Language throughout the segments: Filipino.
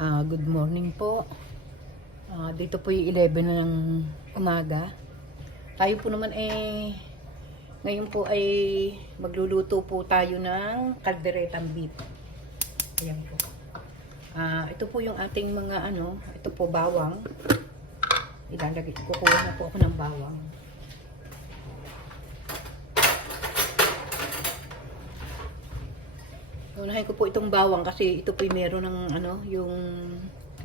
Ah, good morning po. Ah, dito po yung 11 na ng umaga. Tayo po naman eh ngayon po ay magluluto po tayo ng kalderetang beef. Ayan po. Ah, ito po yung ating mga ano, ito po bawang. Ilalagay, kukuha na po ako ng bawang. Unahin ko po itong bawang kasi ito po meron ng ano, yung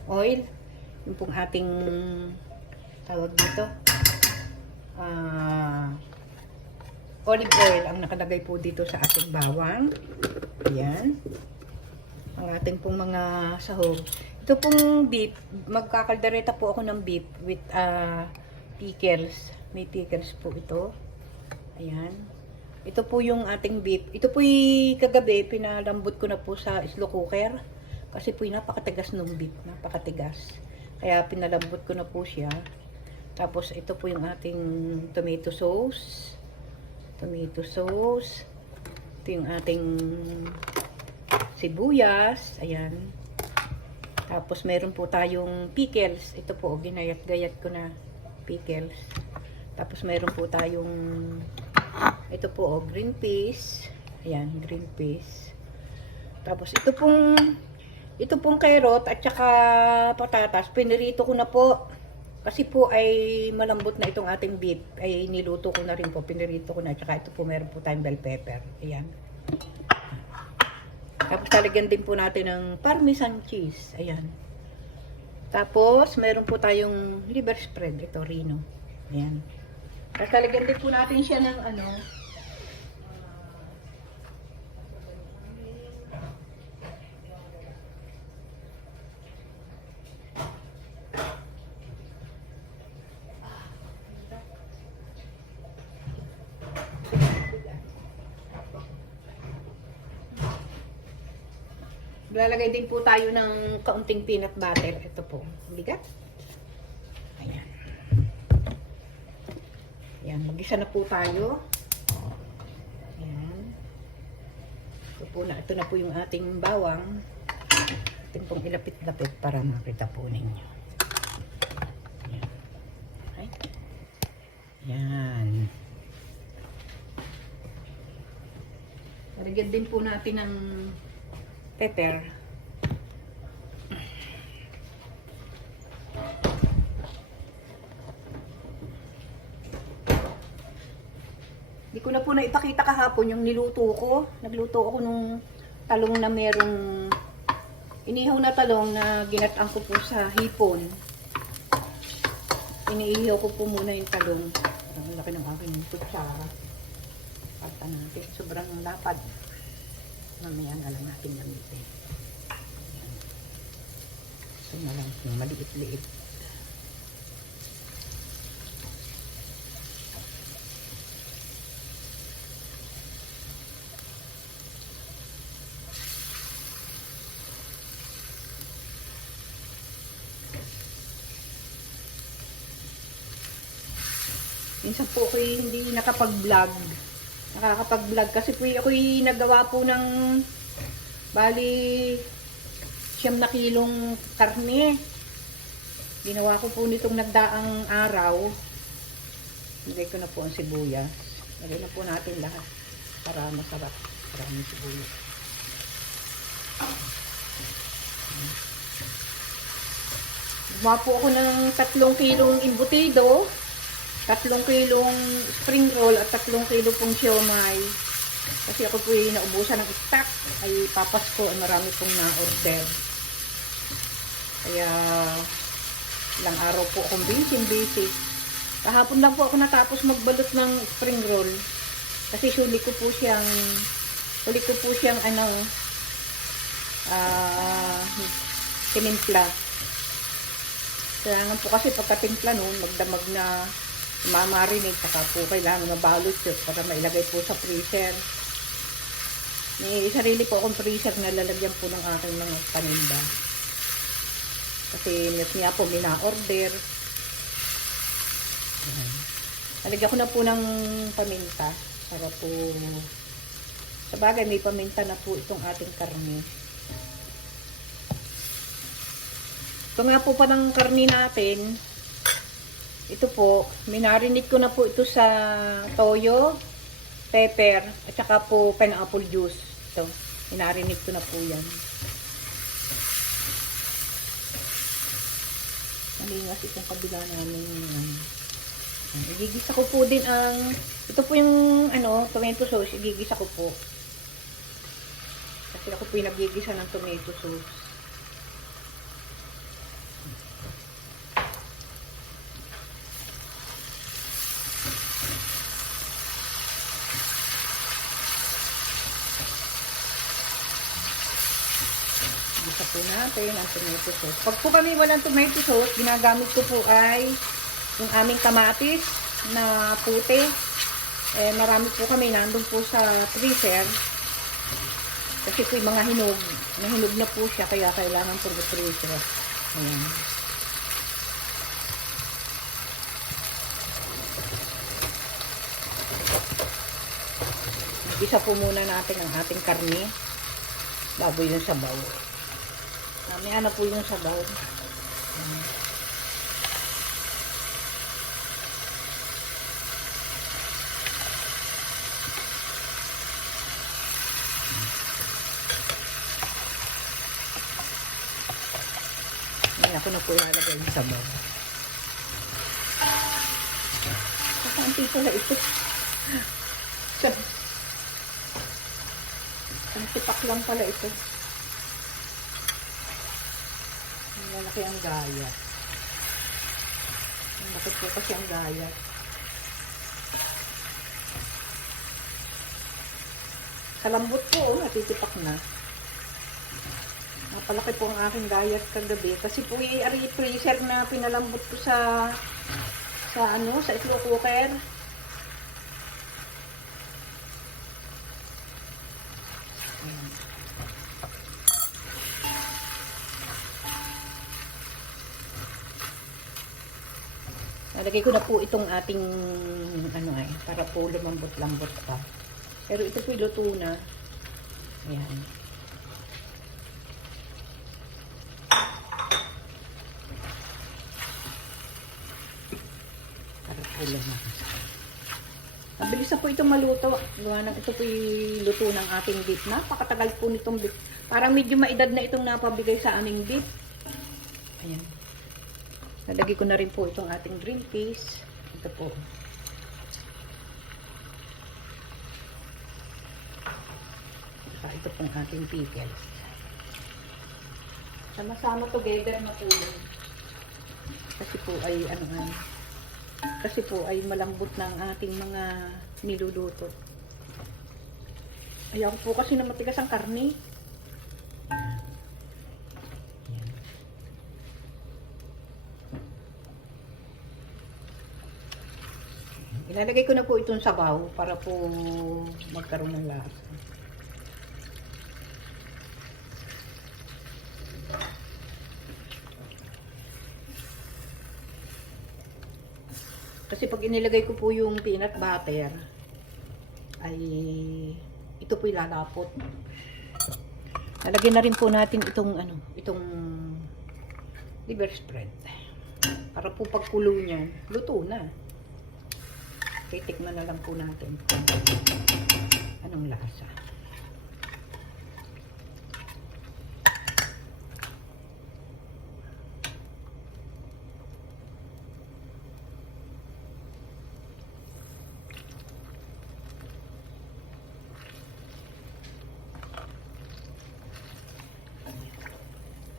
oil. Yung pong ating tawag dito. Ah, olive oil ang nakalagay po dito sa ating bawang. Ayan. Ang ating pong mga sahog. Ito pong beef, magkakaldereta po ako ng beef with ah, pickles. May pickles po ito. Ayan. Ito po yung ating beef. Ito po yung kagabi, pinalambot ko na po sa slow cooker. Kasi po napakatigas ng beef. Napakatigas. Kaya pinalambot ko na po siya. Tapos ito po yung ating tomato sauce. Tomato sauce. Ito yung ating sibuyas. Ayan. Tapos meron po tayong pickles. Ito po, ginayat-gayat ko na pickles. Tapos meron po tayong ito po, oh, green peas. Ayan, green peas. Tapos ito pong ito pong carrot at saka patatas, pinirito ko na po. Kasi po ay malambot na itong ating beef. Ay niluto ko na rin po, pinirito ko na. At saka ito po meron po tayong bell pepper. Ayan. Tapos talagyan din po natin ng parmesan cheese. Ayan. Tapos meron po tayong liver spread. Ito, Rino. Ayan. Tapos talagyan din po natin siya ng ano, Lalagay din po tayo ng kaunting peanut butter. Ito po. Bigat. Ayan. Ayan. Mag-isa na po tayo. Ayan. Ito po na. Ito na po yung ating bawang. Ating pong ilapit-lapit para makita po ninyo. Ayan. Ay. Ayan. Lalagyan din po natin ng pepper. Hindi ko na po naipakita kahapon yung niluto ko. Nagluto ako nung talong na merong inihaw na talong na ginatang ko po sa hipon. Iniihaw ko po muna yung talong. Ang laki ng aking kutsara. Pagta natin. Sobrang lapad. Mamaya na lang natin gamitin. Ito na lang maliit-liit. Minsan po ako hindi nakapag-vlog nakakapag-vlog kasi po ako'y nagawa po ng bali siyam na kilong karne. Ginawa ko po nitong nagdaang araw. Lagay ko na po ang sibuyas. Lagay na po natin lahat para masarap. Maraming sibuyas. Gumawa po ako ng tatlong kilong imbutido tatlong kilong spring roll at tatlong kilo pong siomay. Kasi ako po yung naubusan ng stock. Ay papasko ay marami pong na-order. Kaya ilang araw po akong busy-busy. Kahapon lang po ako natapos magbalot ng spring roll. Kasi huli ko po siyang huli ko po siyang ano ah tinimpla. Kailangan po kasi pagkatimpla noon, magdamag na mamarinig, saka po kailangan mabalot yun para mailagay po sa freezer. May sarili po akong freezer na lalagyan po ng aking mga paninda. Kasi net niya po, may na-order. Ayan. Lalagyan ko na po ng paminta para po sa bagay may paminta na po itong ating karne. Ito nga po pa ng karni natin. Ito po, minarinate ko na po ito sa toyo, pepper, at saka po pineapple juice. Ito, minarinate ko na po yan. Malingas itong kabila namin. Igigisa ko po din ang, ito po yung ano, tomato sauce, igigisa ko po. Kasi ako po yung nagigisa ng tomato sauce. Isa po natin ang tomato sauce. Pag po kami walang tomato sauce, ginagamit ko po ay yung aming kamatis na puti. Eh, marami po kami nandun po sa freezer. Kasi po yung mga hinog, nahinog na po siya, kaya kailangan po freezer. Ayan. Isa po muna natin ang ating karne bago yung sabaw. Na po yung sabaw. Ayan. Ako na po ilalagay yung sabaw. Kasanti pala ito. Ang tipak lang pala ito. Ang lalaki ang gaya. Ang laki po kasi ang gaya. Kalambot po, oh, natitipak na. Napalaki po ang aking gayat kagabi. Kasi po i freezer na pinalambot ko sa sa ano, sa slow cooker. Ayan. Nalagay ko na po itong ating ano ay para po lumambot-lambot pa. Pero ito po luto na. Ayan. Para po lumambot. Mabilis na po itong maluto. Gawa ng ito po luto ng ating beef. Napakatagal po nitong beef. Parang medyo maedad na itong napabigay sa aming beef. Ayan. Nalagay ko na rin po itong ating green peas. Ito po. Saka ito pong ating pickles. Sama-sama together na po yun. Kasi po ay ano nga, kasi po ay malambot na ang ating mga niluluto. Ayaw po kasi na matigas ang karne. Ilalagay ko na po itong sabaw para po magkaroon ng lasa. Kasi pag inilagay ko po yung peanut butter, ay ito po ilalapot. Lalagyan na rin po natin itong ano, itong liver spread. Para po pagkulo niyan, luto na. Titikman na lang po natin anong lasa.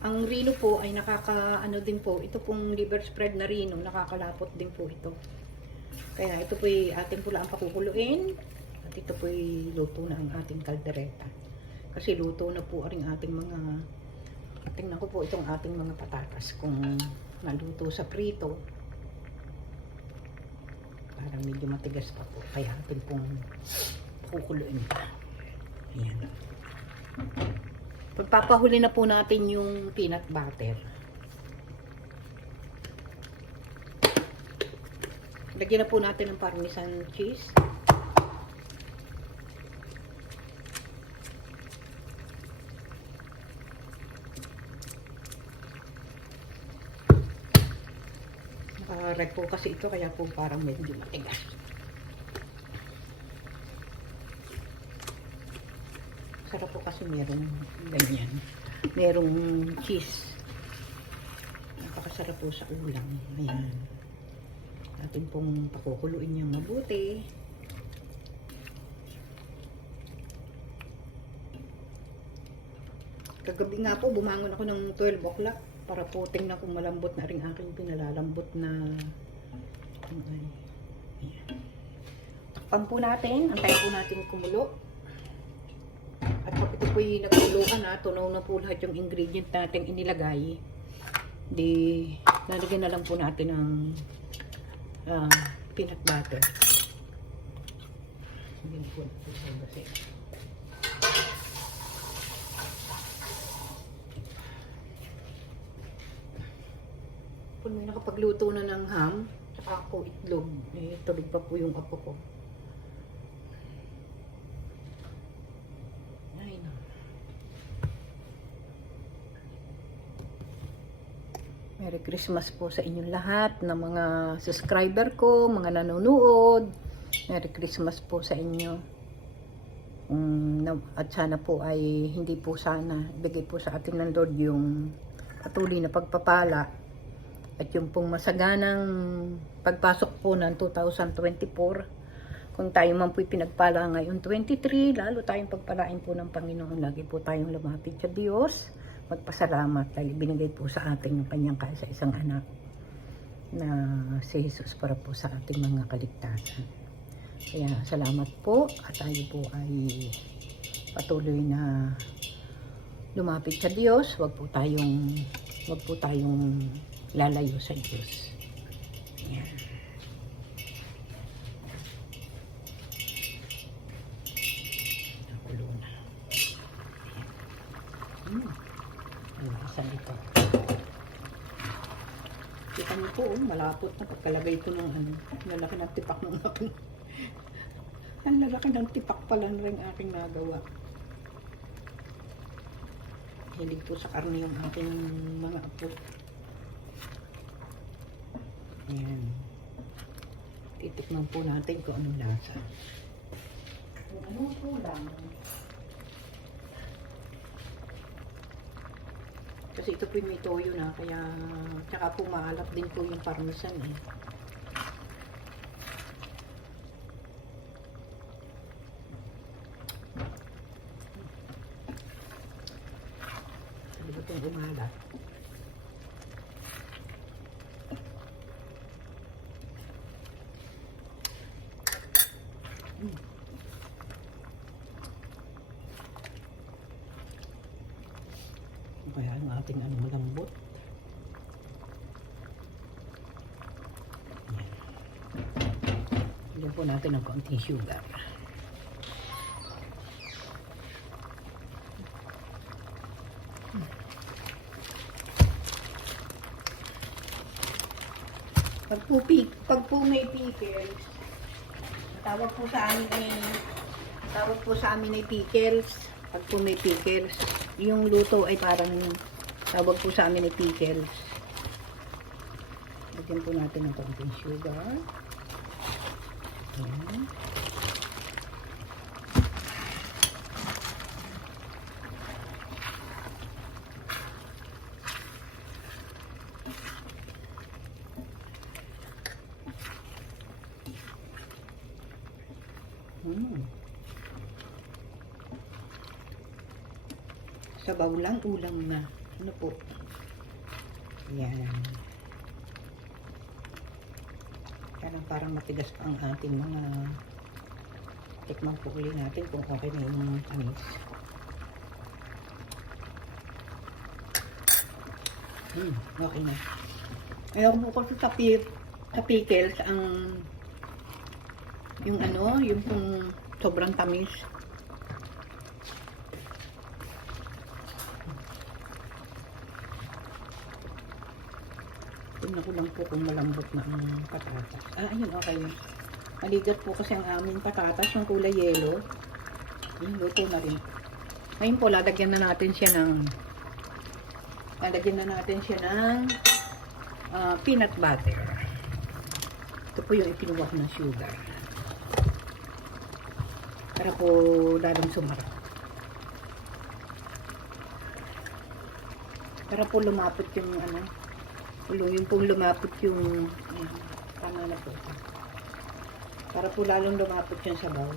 Ang rino po ay nakaka ano din po, ito pong liver spread na rino, nakakalapot din po ito. Kaya ito po ay ating pula ang pakukuluin at ito po ay luto na ang ating kaldereta. Kasi luto na po ang ating mga tingnan ko po itong ating mga patatas kung naluto sa prito. Parang medyo matigas pa po. Kaya ating pong kukuluin pa. Ayan. Pagpapahuli na po natin yung peanut butter. Lagyan na po natin ng parmesan cheese. Naka-rep po kasi ito kaya po parang medyo matigas. Sarap po kasi meron ganyan. Merong cheese. Napakasarap po sa ulam. Ayan. Atin pong pakukuluin niyang mabuti. Kagabi nga po, bumangon ako ng 12 o'clock para po tingnan kung malambot na rin aking pinalalambot na ano. Takpan po natin. Antayin po natin kumulo. At pag ito po yung nagkuluan na, tunaw na po lahat yung ingredient natin inilagay. Di, lalagyan na lang po natin ng ah, peanut butter. Hindi po natin kasi. Kung nakapagluto na ng ham, saka po itlog, eh, tulog pa po yung apo ko. Ay, no. Merry Christmas po sa inyong lahat na mga subscriber ko, mga nanonood. Merry Christmas po sa inyo. Um, na- at sana po ay hindi po sana bigay po sa atin ng Lord yung patuloy na pagpapala at yung pong masaganang pagpasok po ng 2024 kung tayo man po'y pinagpala ngayon 23 lalo tayong pagpalain po ng Panginoon lagi po tayong lumapit sa Diyos magpasalamat dahil binigay po sa atin yung kanyang kaya sa isang anak na si Jesus para po sa ating mga kaligtasan kaya salamat po at tayo po ay patuloy na lumapit sa Diyos wag po tayong wag po tayong lalayo sa Diyos. Yan. Nakulo na. Ayan. Hmm. Lasan ito. Kita niyo po, oh, malapot na pagkalagay ko ng ano, lalaki ng tipak ng aking. Ang lalaki ng tipak pala na rin aking nagawa. Hilig po sa karne yung aking mga apo. Ayan. Titikman po natin kung anong lasa. Kung anong kulang. Kasi ito po may toyo na, kaya tsaka po maalap din po yung parmesan eh. Hindi ba itong umalat? Kaya ang ating ano malambot. Yan. Lagyan po natin ng konting sugar. Pag po, pag po may pickles, tawag po sa amin ay tawag po sa amin ay pickles. Pag po may pickles, yung luto ay parang tawag po sa amin ay pickles. Lagyan po natin ng konting sugar. Sabaw lang, ulam na. Ano po? Yan. Parang matigas pa ang ating mga tikman po uli natin kung okay na yung tamis. Hmm, okay na. Ayaw po kasi sa, pi sa pickles ang yung ano, yung kung sobrang tamis. Tingnan ko lang po kung malambot na ang patatas. Ah, ayun, okay na. Maligat po kasi ang aming patatas, yung kulay yellow. Yung luto na rin. Ngayon po, lalagyan na natin siya ng lalagyan na natin siya ng ah, peanut butter. Ito po yung ipinuwa ko ng sugar. Para po lalong sumarap. Para po lumapot yung ano, yung, yung pong lumapot yung, ayan, tama na po. Para po lalong lumapot yung sabaw.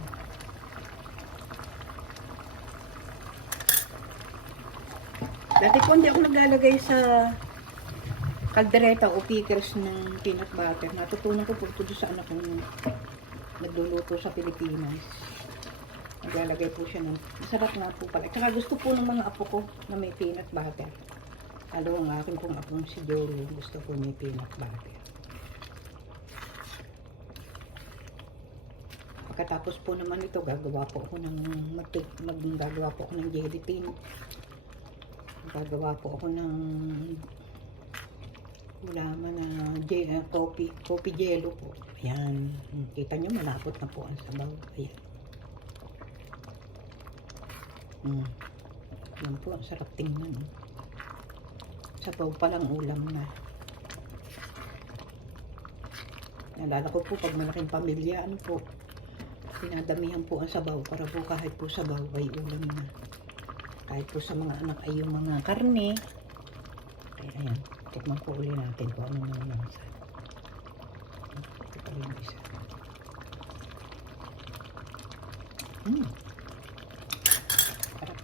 Dati po hindi ako naglalagay sa kaldereta o pickles ng peanut butter. Natutunan ko po ito sa anak kong nagluluto sa Pilipinas. Naglalagay po siya ng masarap nga po pala. Tsaka gusto po ng mga apo ko na may peanut butter. Lalo ang akin pong apong si Joey gusto po may peanut butter. Pagkatapos po naman ito, gagawa po ako ng mag, mag gagawa po ako ng gelatin. Gagawa po ako ng gulaman na je, uh, coffee, coffee jello po. Ayan. Kita nyo, malapot na po ang sabaw. Ayan. Hmm. Yan po, ang sarap tingnan. oh. Sabaw pa lang ulam na. Nalala ko po pag malaking pamilya, ano po, pinadamihan po ang sabaw para po kahit po sabaw ay ulam na. Kahit po sa mga anak ay yung mga karne. Kaya ayan, tikman po uli natin kung ano naman ang isa. Ito pa yung isa. Hmm. Sarap.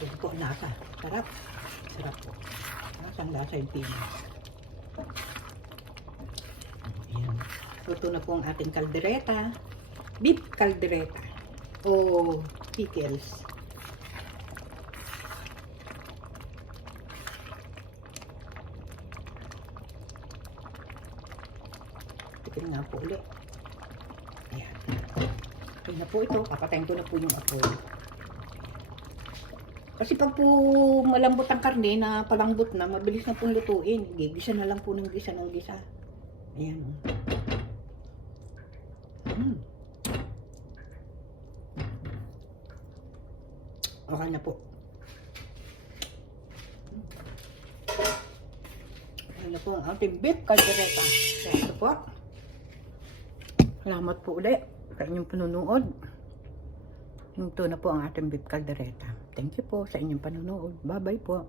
Ito po ang lasa. Sarap. Sarap po. Lasang lasa yung pinas. Ayan. Luto na po ang ating kaldereta. Beef kaldereta. O pickles. Tikin nga po ulit. Ayan. Okay na po ito. Papatayin ko na po yung apoy. Kasi pag po malambot ang karne na palambot na, mabilis na pong lutuin. Gigisa na lang po ng gisa ng gisa. Ayan. Mm. Okay na po. Okay na po ang ating beef caldereta. Ito po. Salamat po ulit sa inyong panunood. Ito na po ang ating beef caldereta. Thank you po sa inyong panunood. Bye-bye po.